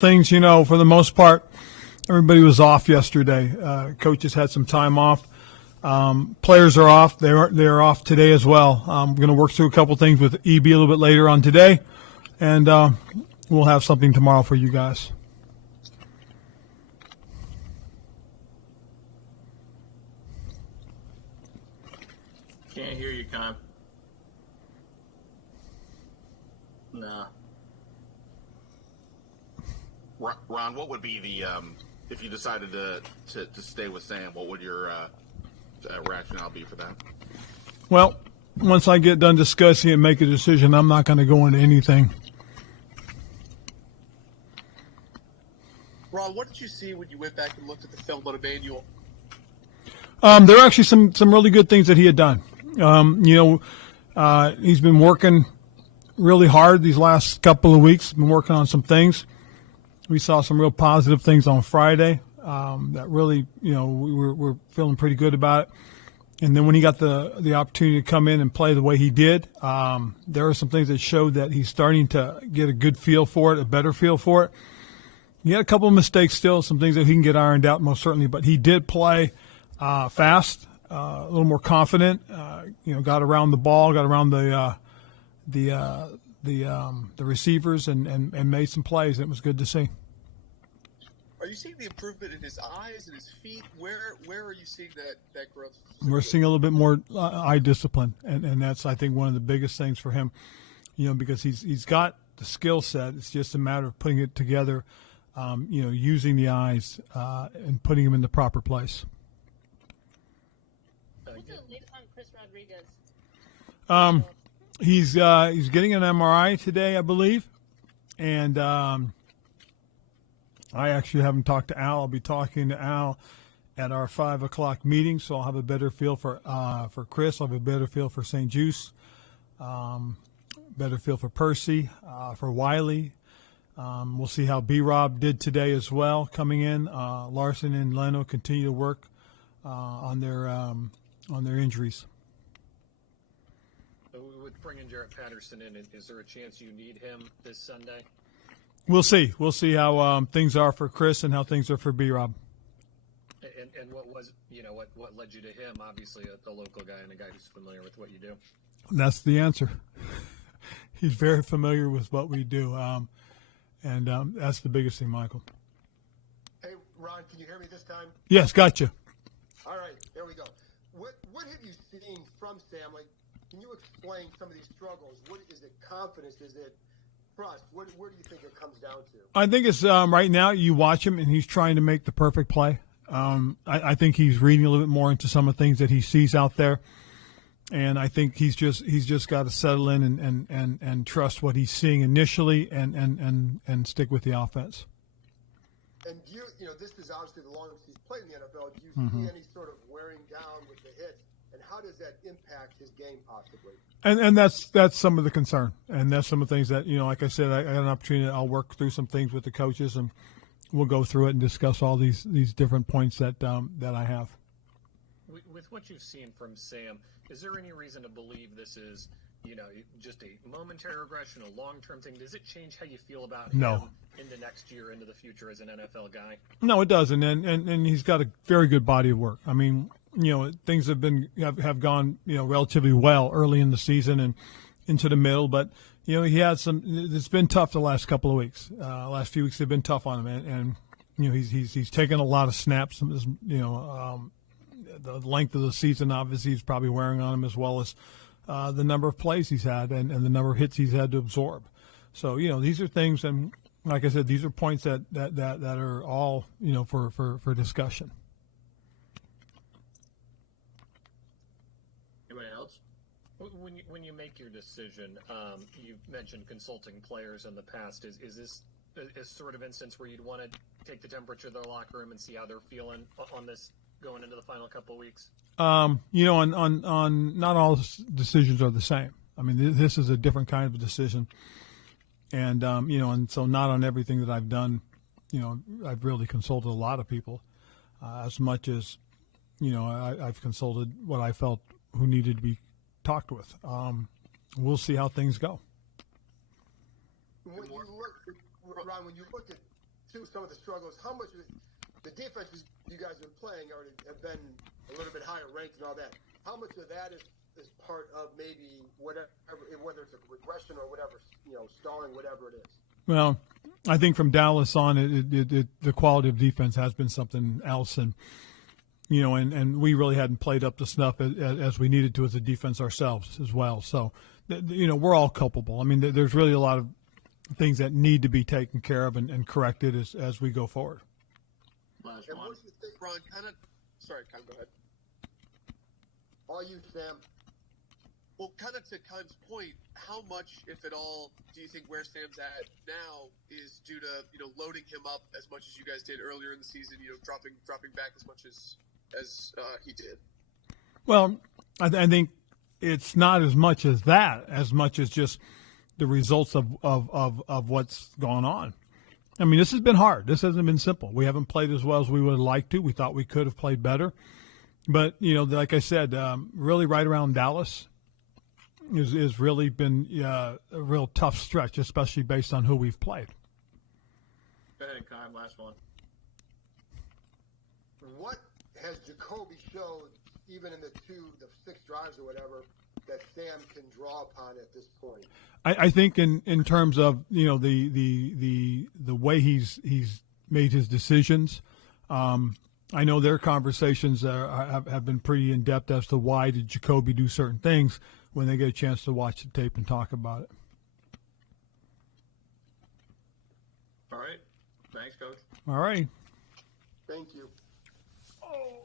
things, for the most part, everybody was off yesterday. Coaches had some time off. Players are off. They're off today as well. We're going to work through a couple things with EB a little bit later on today, and we'll have something tomorrow for you guys. Can't hear you, Con. No. Ron, what would be the if you decided to stay with Sam? What would your rationale be for that? Well, once I get done discussing it and make a decision, I'm not going to go into anything. Ron, what did you see when you went back and looked at the film on Emanuel? There are actually some really good things that he had done. He's been working really hard these last couple of weeks. Been working on some things. We saw some real positive things on Friday that really, we're feeling pretty good about it. And then when he got the opportunity to come in and play the way he did, there are some things that showed that he's starting to get a good feel for it, a better feel for it. He had a couple of mistakes still, some things that he can get ironed out most certainly, but he did play fast, a little more confident. Got around the ball, got around the receivers and made some plays. It was good to see. Are you seeing the improvement in his eyes and his feet? Where are you seeing that growth? We're seeing a little bit more eye discipline, and that's, I think, one of the biggest things for him, because he's got the skill set. It's just a matter of putting it together, using the eyes and putting him in the proper place. What's the latest on Chris Rodriguez? He's getting an MRI today, I believe, and I actually haven't talked to Al. I'll be talking to Al at our 5 o'clock meeting, so I'll have a better feel for Chris. I'll have a better feel for St. Juice, better feel for Percy, for Wiley. We'll see how B-Rob did today as well coming in. Larson and Leno continue to work on their injuries. With bringing Jarrett Patterson in, is there a chance you need him this Sunday? We'll see. We'll see how things are for Chris and how things are for B-Rob. And what was, what led you to him? Obviously, a local guy and a guy who's familiar with what you do. That's the answer. He's very familiar with what we do, and that's the biggest thing, Michael. Hey, Ron, can you hear me this time? Yes, gotcha. All right, there we go. What have you seen from Sam? Can you explain some of these struggles? What is it? Confidence? Is it trust? Where do you think it comes down to? I think it's right now you watch him and he's trying to make the perfect play. I think he's reading a little bit more into some of the things that he sees out there, and I think he's just got to settle in and trust what he's seeing initially and stick with the offense. And this is obviously the longest he's played in the NFL. Do you see any sort of wearing down with the hits? And how does that impact his game possibly? And that's some of the concern. And that's some of the things that, like I said, I got an opportunity. I'll work through some things with the coaches, and we'll go through it and discuss all these different points that I have. With what you've seen from Sam, is there any reason to believe this is, just a momentary regression, a long-term thing? Does it change how you feel about him into next year, into the future as an NFL guy? No, it doesn't. And he's got a very good body of work. I mean, things have gone, relatively well early in the season and into the middle, but he had it's been tough the last couple of weeks. Last few weeks have been tough on him, and he's taken a lot of snaps. The length of the season obviously is probably wearing on him, as well as the number of plays he's had and the number of hits he's had to absorb. So these are things, and like I said, these are points that are all for discussion. Anybody else? When you make your decision, you mentioned consulting players in the past. Is this a sort of instance where you'd want to take the temperature of their locker room and see how they're feeling on this going into the final couple of weeks? On not all decisions are the same. I mean, this is a different kind of a decision, and and so not on everything that I've done. I've really consulted a lot of people, as much as I've consulted what I felt who needed to be talked with. We'll see how things go. Ron, when you look at to some of the struggles, how much of the defenses you guys have been playing already have been a little bit higher ranked and all that? How much of that is part of maybe whatever, whether it's a regression or whatever, stalling, whatever it is? Well, I think from Dallas on, the quality of defense has been something else, and and we really hadn't played up to snuff as we needed to as a defense ourselves as well. So, we're all culpable. I mean, there's really a lot of things that need to be taken care of and corrected as we go forward. Last And one. what do you think, Ron? Sorry, Kyle, go ahead. All you, Sam. Well, kind of to Khan's point, how much, if at all, do you think where Sam's at now is due to loading him up as much as you guys did earlier in the season, dropping back as much as he did? Well, I think it's not as much as that, as much as just the results of what's gone on. I mean, this has been hard. This hasn't been simple. We haven't played as well as we would have liked to. We thought we could have played better. But, like I said, really right around Dallas is really been a real tough stretch, especially based on who we've played. Go ahead, Kyle. Last one. What has Jacoby showed, even in the 6 drives or whatever, that Sam can draw upon at this point? I think in terms of the way he's made his decisions, I know their conversations have been pretty in depth as to why did Jacoby do certain things when they get a chance to watch the tape and talk about it. All right. Thanks, Coach. All right. Thank you. Oh.